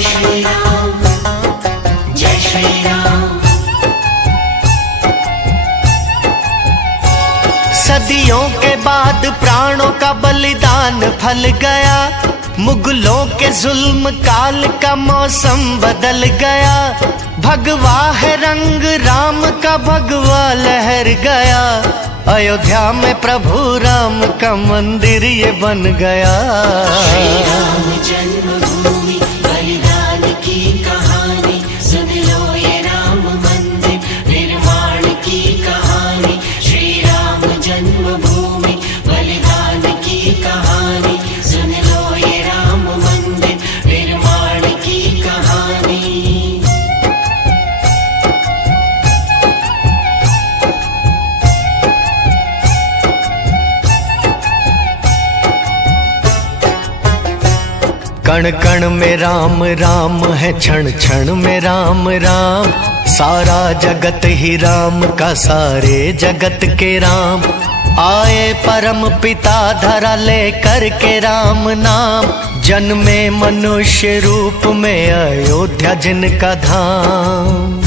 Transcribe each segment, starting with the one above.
श्री राम, जय श्री राम। सदियों के बाद प्राणों का बलिदान फल गया, मुगलों के जुल्म काल का मौसम बदल गया। भगवा है रंग राम का, भगवा लहर गया। अयोध्या में प्रभु राम का मंदिर ये बन गया। श्री राम जन्मभूमि बलिदान की कहानी, सुन लो ये राम मंदिर निर्माण की कहानी। श्री राम जन्मभूमि बलिदान की कहानी, सुन लो ये राम मंदिर निर्माण की कहानी। कण कण में राम राम है, क्षण क्षण में राम राम। सारा जगत ही राम का, सारे जगत के राम। आए परम पिता धरा लेकर के राम नाम, जन्मे मनुष्य रूप में अयोध्या जिनका धाम।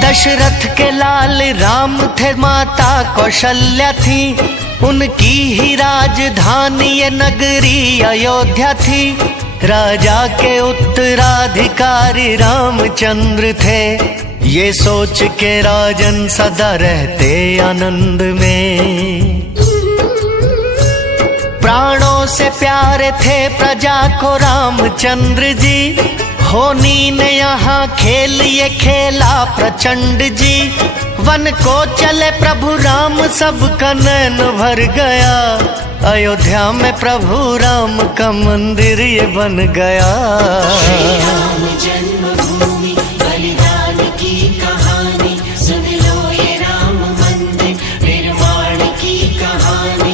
दशरथ के लाल राम थे, माता कौशल्या थी, उनकी ही राजधानी ये नगरी अयोध्या थी। राजा के उत्तराधिकारी रामचंद्र थे, ये सोच के राजन सदा रहते आनंद में। प्राणों से प्यारे थे प्रजा को रामचंद्र जी, होनी ने यहाँ खेल ये खेला प्रचंड जी। वन को चले प्रभु राम, सबका नैन भर गया। अयोध्या में प्रभु राम का मंदिर ये बन गया। श्री राम जन्मभूमि बलिदान की कहानी, सुन लो ये राम मंदिर निर्माण की कहानी।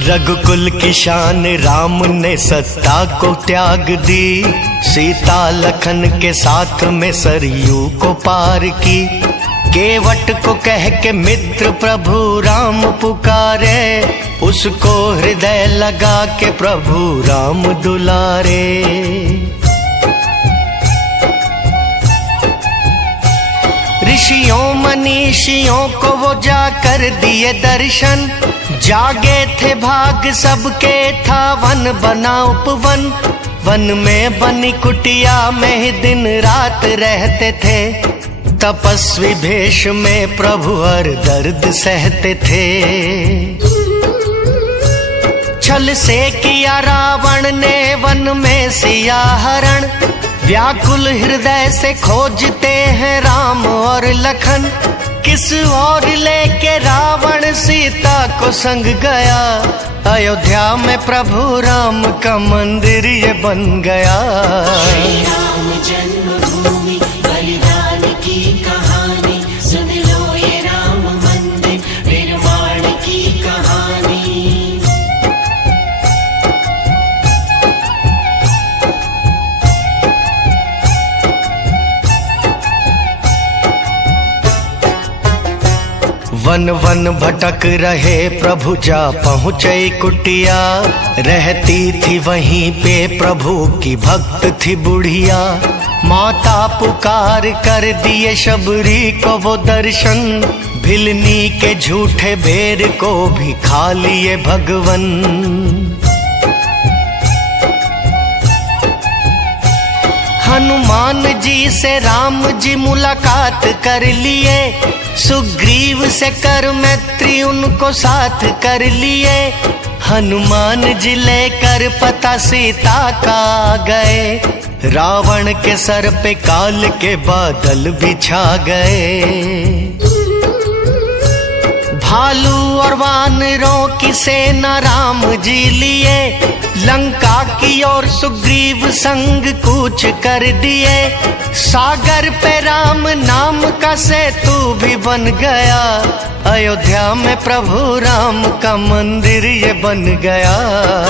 रघुकुल की शान राम ने सत्ता को त्याग दी, सीता लखन के साथ में सरयू को पार की। केवट को कह के मित्र प्रभु राम पुकारे, उसको हृदय लगा के प्रभु राम दुलारे। ऋषियों मनीषियों को वो जाकर दिए दर्शन, जागे थे भाग सबके था वन बना उपवन। वन में बनी कुटिया में ही दिन रात रहते थे, तपस्वी भेष में प्रभु हर दर्द सहते थे। छल से किया रावण ने वन में सिया हरण, व्याकुल हृदय से खोजते हैं राम और लखन। किस और लेके रावण सीता को संग गया, अयोध्या में प्रभु राम का मंदिर ये बन गया। श्री राम जन्मभूमि बलिदान की कहानी, सुन लो ये राम मंदिर निर्माण की कहानी। वन वन भटक रहे प्रभु जा पहुँचे कुटिया, रहती थी वहीं पे प्रभु की भक्त थी बुढ़िया। माता पुकार कर दिए शबरी को वो दर्शन, भिलनी के झूठे बेर को भी खा लिए भगवन। हनुमान जी से राम जी मुलाकात कर लिए, सुग्रीव से कर मैत्री उनको साथ कर लिए। हनुमान जी लेकर पता सीता का गए, रावण के सर पे काल के बादल भी छा गए। भालू और वानरों की सेना राम जी लिए, लंका की ओर सुग्रीव संग कूच कर दिए। सागर पे राम नाम का सेतु भी बन गया, अयोध्या में प्रभु राम का मंदिर ये बन गया।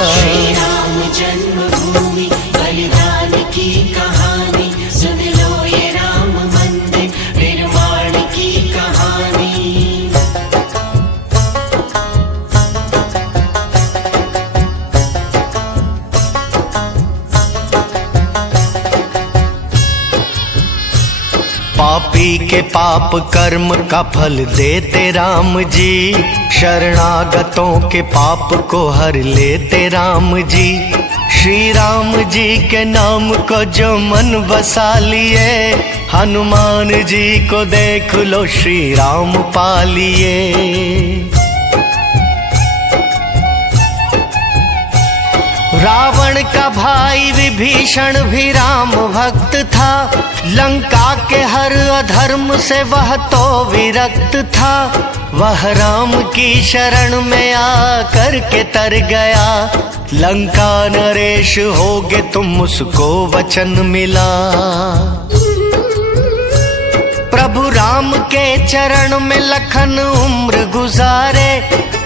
श्री राम जन्मभूमि बलिदान की कहानी। पापी के पाप कर्म का फल देते राम जी, शरणागतों के पाप को हर लेते राम जी। श्री राम जी के नाम को जो मन बसा लिए, हनुमान जी को देख लो श्री राम पालिए। रावण का भाई विभीषण भी राम भक्त था, लंका के हर अधर्म से वह तो विरक्त था। वह राम की शरण में आकर के तर गया, लंका नरेश होगे तुम उसको वचन मिला। प्रभु राम के चरण में लखन उम्र गुजारे,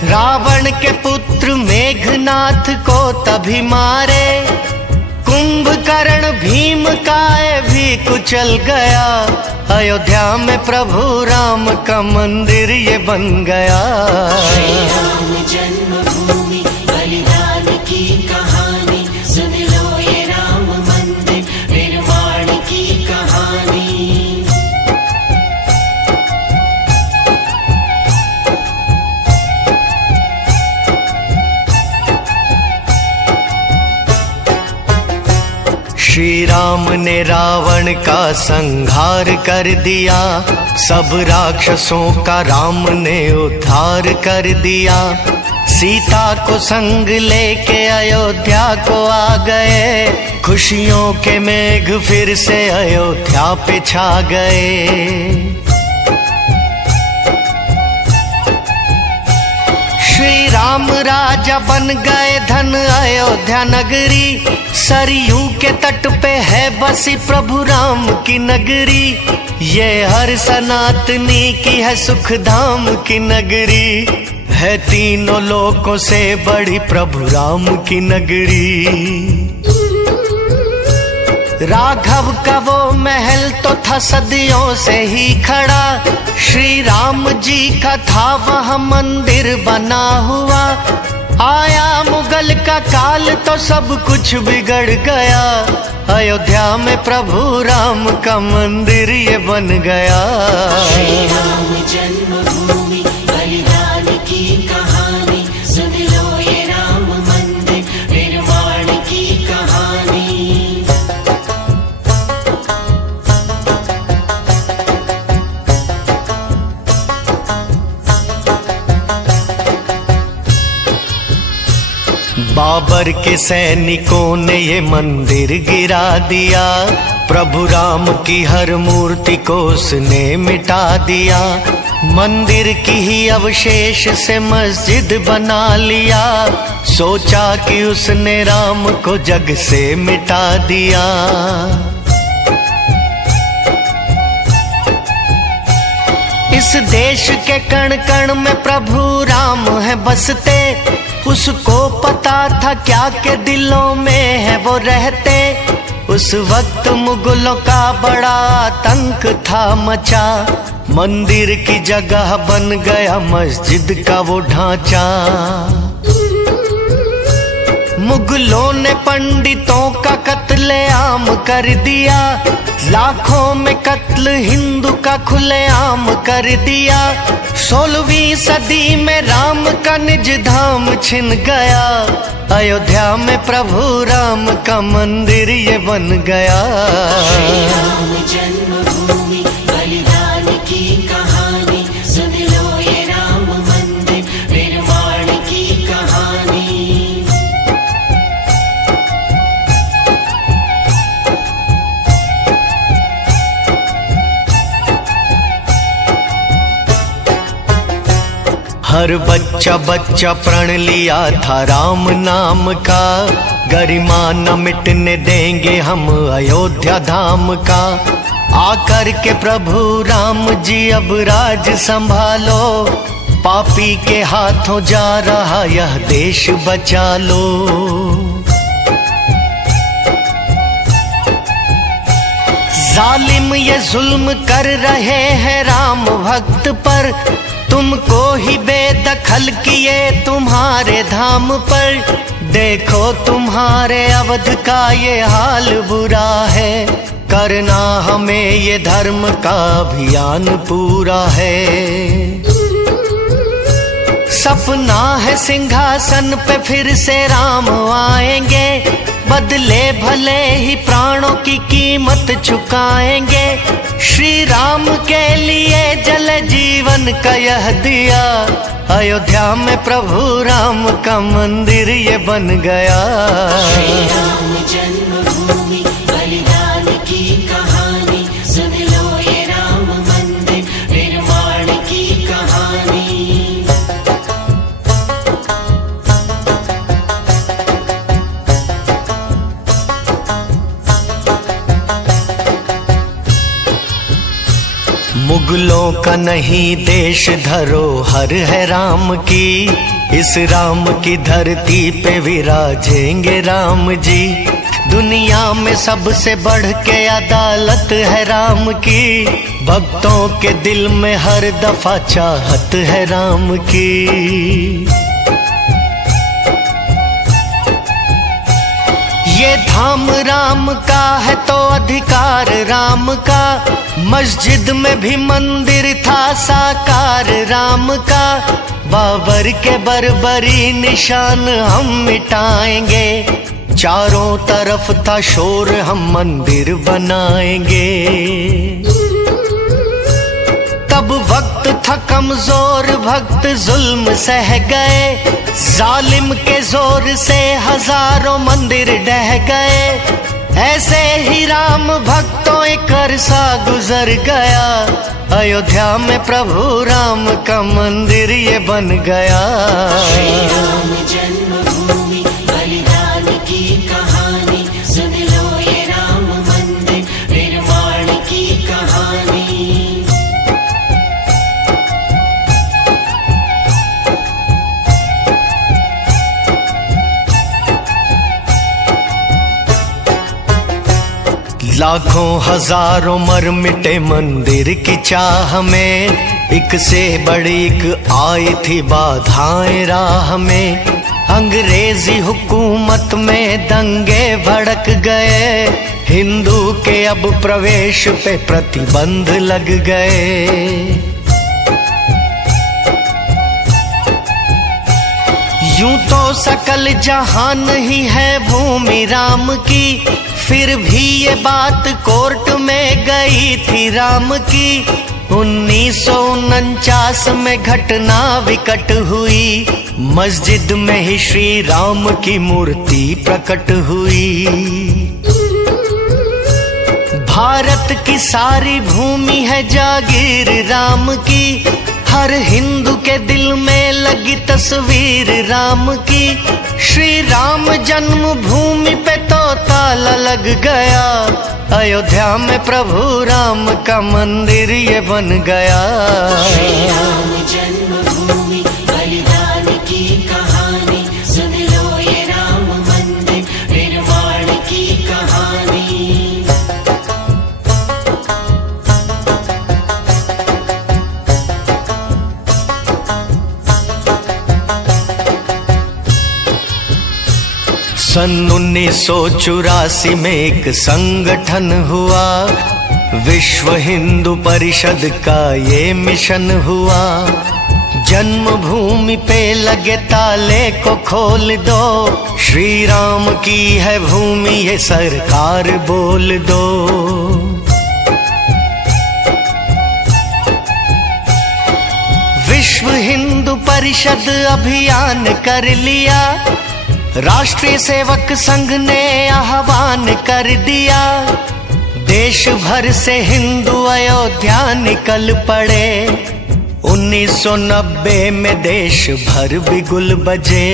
रावण के पुत्र मेघनाथ को तभी मारे। कुंभकर्ण भीम काय भी कुचल गया, अयोध्या में प्रभु राम का मंदिर ये बन गया। श्री राम जन्मभूमि बलिदान की कहानी, सुन लो ये राम मंदिर निर्माण की कहानी। श्री राम ने रावण का संहार कर दिया, सब राक्षसों का राम ने उद्धार कर दिया। सीता को संग लेके अयोध्या को आ गए, खुशियों के मेघ फिर से अयोध्या पे छा गए। श्री राम राजा बन गए धन अयोध्या नगरी, सरयू के तट पे है बसी प्रभु राम की नगरी। ये हर सनातनी की है सुख धाम की नगरी, है तीनों लोकों से बड़ी प्रभु राम की नगरी। राघव का वो महल तो था सदियों से ही खड़ा, श्री राम जी का था वह मंदिर बना हुआ। आया मुगल का काल तो सब कुछ बिगड़ गया, अयोध्या में प्रभु राम का मंदिर ये बन गया। श्री राम जन्मभूमि बलिदान की कहानी, सुन लो ये राम मंदिर निर्माण की कहानी। बाबर के सैनिकों ने ये मंदिर गिरा दिया, प्रभु राम की हर मूर्ति को उसने मिटा दिया। मंदिर की ही अवशेष से मस्जिद बना लिया, सोचा कि उसने राम को जग से मिटा दिया। इस देश के कण कण में प्रभु राम है बसते, उसको पता था क्या के दिलों में है वो रहते। उस वक्त मुगलों का बड़ा आतंक था मचा, मंदिर की जगह बन गया मस्जिद का वो ढांचा। मुगलों ने पंडितों का कत्लेआम कर दिया, लाखों में कत्ल हिंदू का खुलेआम कर दिया। 16वीं सदी में राम का निज धाम छिन गया, अयोध्या में प्रभु राम का मंदिर ये बन गया। श्री राम जन्मभूमि बलिदान की कहानी, सुन लो ये राम मंदिर निर्माण की कहानी। हर बच्चा बच्चा प्रण लिया था राम नाम का, गरिमा न मिटने देंगे हम अयोध्या धाम का। आकर के प्रभु राम जी अब राज संभालो, पापी के हाथों जा रहा यह देश बचा लो। जालिम ये जुल्म कर रहे हैं राम भक्त पर, तुमको ही बेदखल किए तुम्हारे धाम पर। देखो तुम्हारे अवध का ये हाल बुरा है, करना हमें ये धर्म का अभियान पूरा है। सपना है सिंहासन पे फिर से राम आएंगे, बदले भले ही प्राणों की कीमत चुकाएंगे। श्री राम के लिए जल जीवन का यह दिया, अयोध्या में प्रभु राम का मंदिर ये बन गया। श्री राम जन्मभूमि बलिदान की कहानी, सुन लो ये राम मंदिर निर्माण की कहानी। मुगलों का नहीं देश धरोहर है राम की, इस राम की धरती पे विराजेंगे राम जी। दुनिया में सबसे बढ़ के अदालत है राम की, भक्तों के दिल में हर दफा चाहत है राम की। ये धाम राम का है तो अधिकार राम का, मस्जिद में भी मंदिर था साकार राम का। बाबर के बर्बरी निशान हम मिटाएंगे, चारों तरफ था शोर हम मंदिर बनाएंगे। तब वक्त था कमजोर भक्त जुल्म सह गए, जालिम के जोर से हजारों मंदिर ढह गए। ऐसे ही राम भक्तों एक अरसा गुजर गया, अयोध्या में प्रभु राम का मंदिर ये बन गया। श्री राम जन्मभूमि बलिदान की कहानी, सुन लो ये राम मंदिर निर्माण की कहानी। लाखों हजारों मर मिटे मंदिर की चाह में, एक से बड़ी एक आई थी बाधाएं राह में। अंग्रेजी हुकूमत में दंगे भड़क गए, हिंदू के अब प्रवेश पे प्रतिबंध लग गए। यूं तो सकल जहान ही है भूमि राम की, फिर भी ये बात कोर्ट में गई थी राम की। 1949 में घटना विकट हुई, मस्जिद में ही श्री राम की मूर्ति प्रकट हुई। भारत की सारी भूमि है जागीर राम की, हर हिंदू के दिल में लगी तस्वीर राम की। श्री राम जन्मभूमि पे तो ताला लग गया, अयोध्या में प्रभु राम का मंदिर ये बन गया। श्री राम जन्मभूमि बलिदान की कहानी, सुन लो ये राम मंदिर निर्माण की कहानी। सन 1984 में एक संगठन हुआ, विश्व हिंदू परिषद का ये मिशन हुआ। जन्मभूमि पे लगे ताले को खोल दो, श्री राम की है भूमि ये सरकार बोल दो। विश्व हिंदू परिषद अभियान कर लिया, राष्ट्रीय सेवक संघ ने आह्वान कर दिया। देश भर से हिंदू अयोध्या निकल पड़े, 1990 में देश भर बिगुल बजे।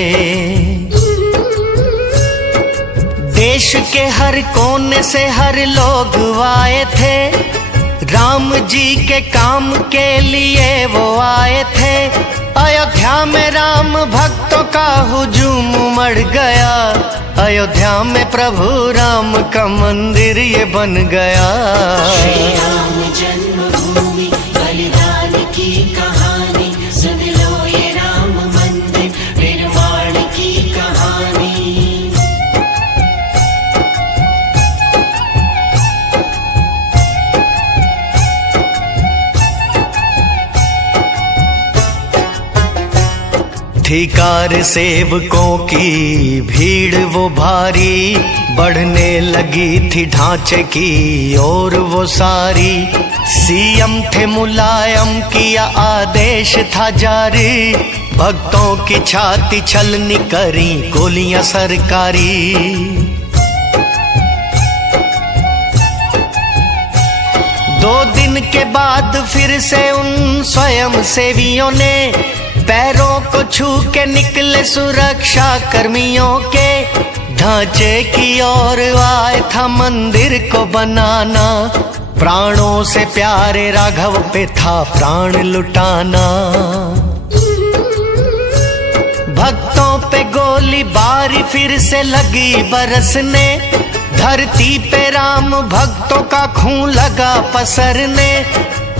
देश के हर कोने से हर लोग आए थे, राम जी के काम के लिए वो आए थे। अयोध्या में राम भक्तों का हुजूम उमड़ गया, अयोध्या में प्रभु राम का मंदिर ये बन गया। श्री राम जन्मभूमि बलिदान की कहानी, सुन लो ये राम मंदिर निर्माण की कहानी। थी कार सेवकों की भीड़ वो भारी, बढ़ने लगी थी ढांचे की और वो सारी। सीएम थे मुलायम, किया आदेश था जारी, भक्तों की छाती छलनी करी गोलियां सरकारी। दो दिन के बाद फिर से उन स्वयं सेवियों ने पैरों को छू के निकले सुरक्षा कर्मियों के। ढांचे की ओर आए था मंदिर को बनाना, प्राणों से प्यारे राघव पे था प्राण लुटाना। भक्तों पे गोली बारी फिर से लगी बरसने, धरती पे राम भक्तों का खून लगा पसरने।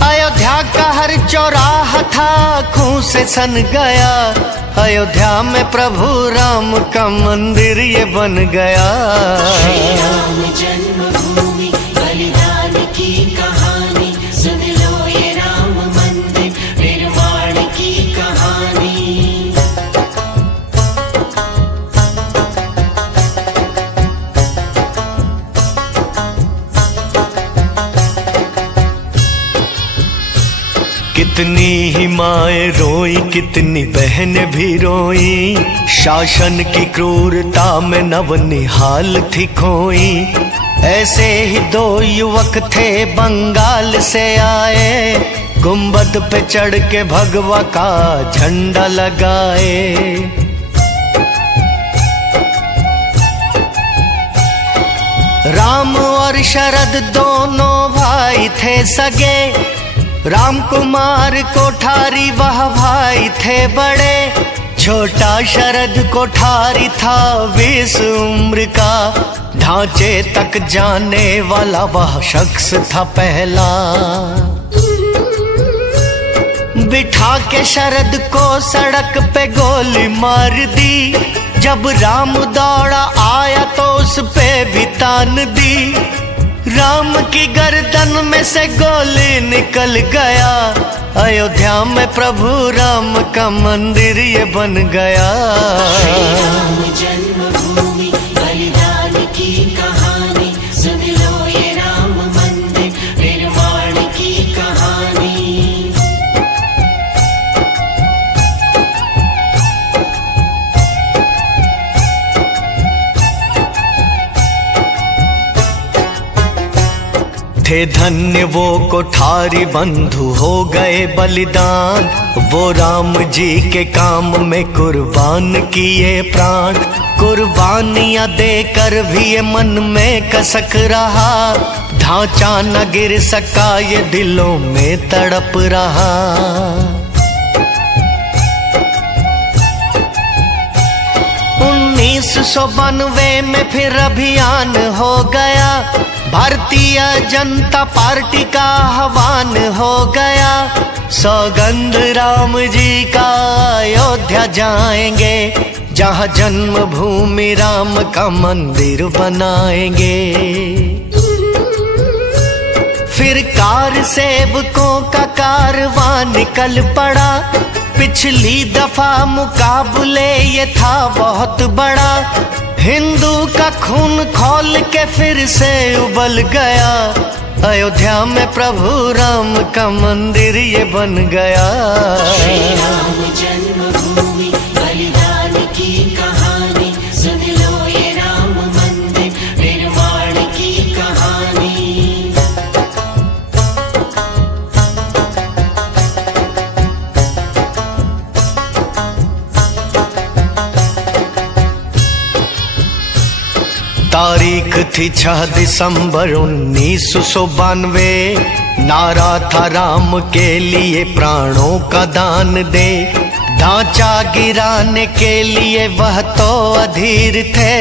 अयोध्या का हर चौराहा था खून से सन गया, अयोध्या में प्रभु राम का मंदिर ये बन गया। श्री राम जन्मभूमि बलिदान की कहानी, सुन लो ये राम मंदिर निर्माण की कहानी। कितनी ही माएं रोई, कितनी बहन भी रोई, शासन की क्रूरता में नवनिहाल थी खोई। ऐसे ही दो युवक थे बंगाल से आए, गुंबद पे चढ़ के भगवा का झंडा लगाए। राम और शरद दोनों भाई थे सगे, राम कुमार कोठारी वह भाई थे बड़े। छोटा शरद कोठारी था 20 उम्र का, ढांचे तक जाने वाला वह शख्स था पहला। बिठा के शरद को सड़क पे गोली मार दी, जब राम दौड़ा आया तो उस पे भी तान दी। राम की गर्दन में से गोली निकल गया, अयोध्या में प्रभु राम का मंदिर ये बन गया। श्री राम जन्मभूमि बलिदान की कहानी, सुन लो ये राम मंदिर निर्माण की कहानी। थे धन्य वो कोठारी बंधु हो गए बलिदान, वो राम जी के काम में कुर्बान किए प्राण। कुर्बानियां देकर भी ये मन में कसक रहा, ढांचा न गिर सका ये दिलों में तड़प रहा। 1992 में फिर अभियान हो गया, भारतीय जनता पार्टी का आह्वान हो गया। सौगंध राम जी का अयोध्या जाएंगे, जहाँ जन्मभूमि राम का मंदिर बनाएंगे। फिर कार सेवकों का कारवां निकल पड़ा, पिछली दफा मुकाबले ये था बहुत बड़ा। हिंदू का खून खोल के फिर से उबल गया, अयोध्या में प्रभु राम का मंदिर ये बन गया। श्री राम जन्मभूमि बलिदान की कहानी, सुन लो ये राम मंदिर निर्माण की कहानी। तारीख थी 6 दिसंबर 1992, नारा था राम के लिए प्राणों का दान दे। ढांचा गिराने के लिए वह तो अधीर थे,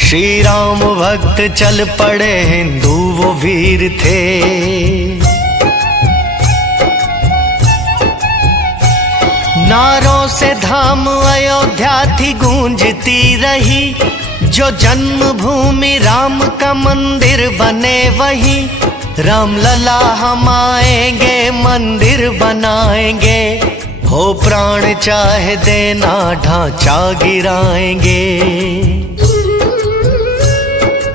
श्री राम भक्त चल पड़े हिंदू वो वीर थे। नारों से धाम अयोध्या थी गूंजती रही, जो जन्मभूमि राम का मंदिर बने वही। राम लला हम आएंगे मंदिर बनाएंगे, हो प्राण चाहे देना ढांचा गिराएंगे।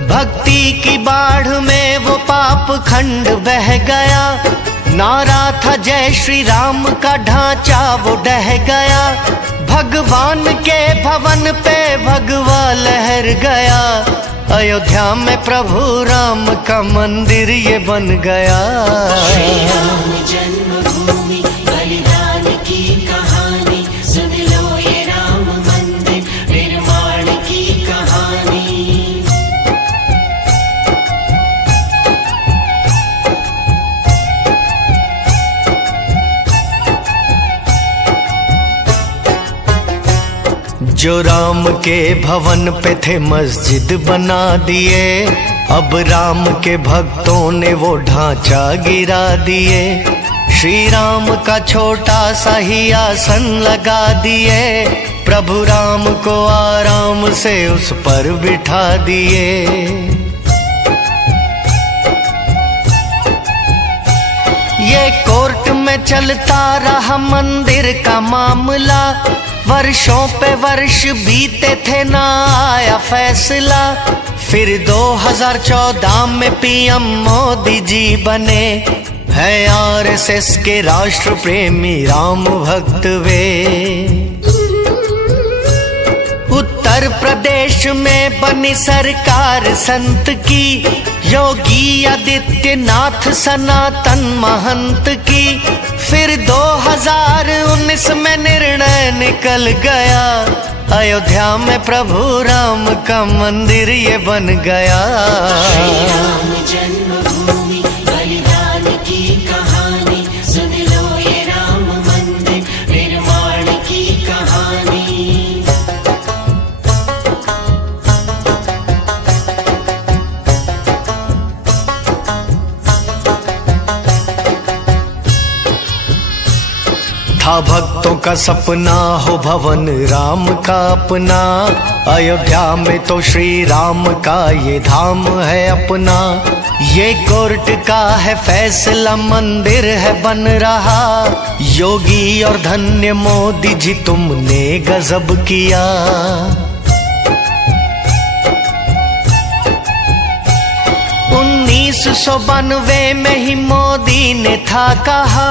भक्ति की बाढ़ में वो पाप खंड बह गया, नारा था जय श्री राम का ढांचा वो ढह गया। भगवान के भवन पे भगवा लहर गया, अयोध्या में प्रभु राम का मंदिर ये बन गया। श्री राम जन्मभूमि बलिदान की कहानी, सुन लो ये राम मंदिर निर्माण की कहानी। जो राम के भवन पे थे मस्जिद बना दिए, अब राम के भक्तों ने वो ढांचा गिरा दिए। श्री राम का छोटा सा ही आसन लगा दिए, प्रभु राम को आराम से उस पर बिठा दिए। ये कोर्ट में चलता रहा मंदिर का मामला, वर्षों पे वर्ष बीते थे ना आया फैसला। फिर 2014 में पीएम मोदी जी बने, है आरएसएस के राष्ट्र प्रेमी राम भक्त वे। उत्तर प्रदेश में बनी सरकार संत की, योगी आदित्यनाथ सनातन महंत की। फिर 2019 में निर्णय निकल गया, अयोध्या में प्रभु राम का मंदिर ये बन गया। श्री राम जन्मभूमि बलिदान की कहानी, सुन लो ये राम मंदिर निर्माण की कहानी। था भक्तों का सपना हो भवन राम का अपना, अयोध्या में तो श्री राम का ये धाम है अपना। ये कोर्ट का है फैसला, मंदिर है बन रहा। योगी और धन्य मोदी जी तुमने गजब किया। 1992 में ही मोदी ने था कहा,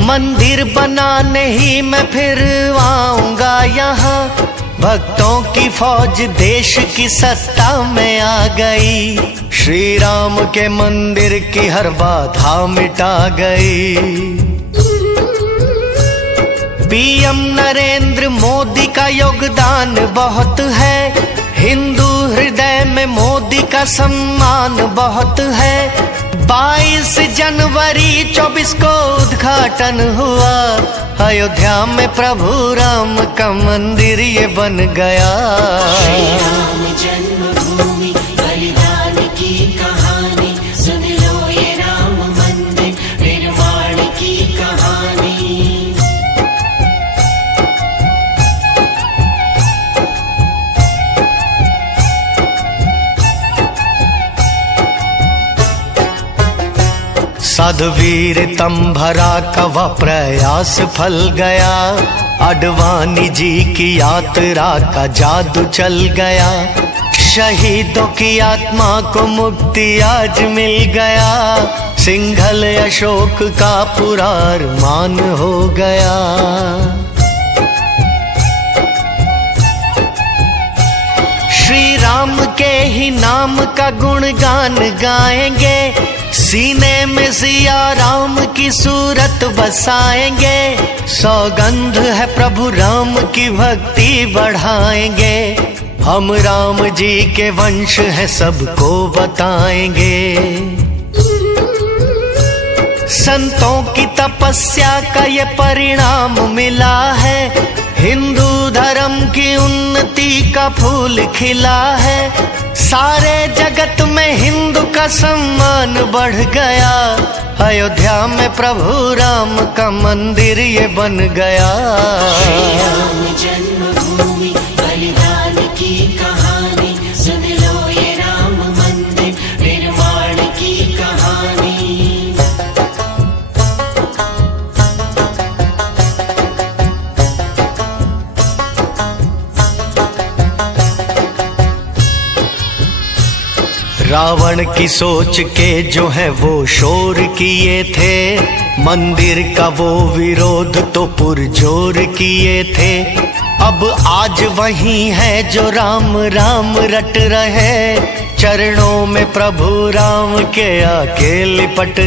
मंदिर बनाने ही मैं फिर आऊंगा यहाँ। भक्तों की फौज देश की सत्ता में आ गई, श्री राम के मंदिर की हर बाधा मिटा गई। पीएम नरेंद्र मोदी का योगदान बहुत है, हिंदू हृदय में मोदी का सम्मान बहुत है। 22 जनवरी 24 को उद्घाटन हुआ, अयोध्या में प्रभु राम का मंदिर ये बन गया। श्री राम जन्मभूमि बलिदान की कहानी, सुन लो ये राम मंदिर निर्माण की कहानी। साधुवीर तंभरा का वह प्रयास फल गया, अडवाणी जी की यात्रा का जादू चल गया। शहीदों की आत्मा को मुक्ति आज मिल गया, सिंघल अशोक का पूरा अरमान हो गया। श्री राम के ही नाम का गुणगान गाएंगे, सीने में सिया राम की सूरत बसाएंगे। सौगंध है प्रभु राम की भक्ति बढ़ाएंगे, हम राम जी के वंश हैं सबको बताएंगे। संतों की तपस्या का ये परिणाम मिला है, हिंदू धर्म की उन्नति का फूल खिला है। सारे जगत में हिंदू का सम्मान बढ़ गया, अयोध्या में प्रभु राम का मंदिर ये बन गया। श्री राम जन्मभूमि बलिदान की कहानी, सुन लो ये राम मंदिर निर्माण की कहानी। रावण की सोच के जो है वो शोर किए थे, मंदिर का वो विरोध तो पुरजोर किए थे। अब आज वही है जो राम राम रट रहे, चरणों में प्रभु राम के आके लिपट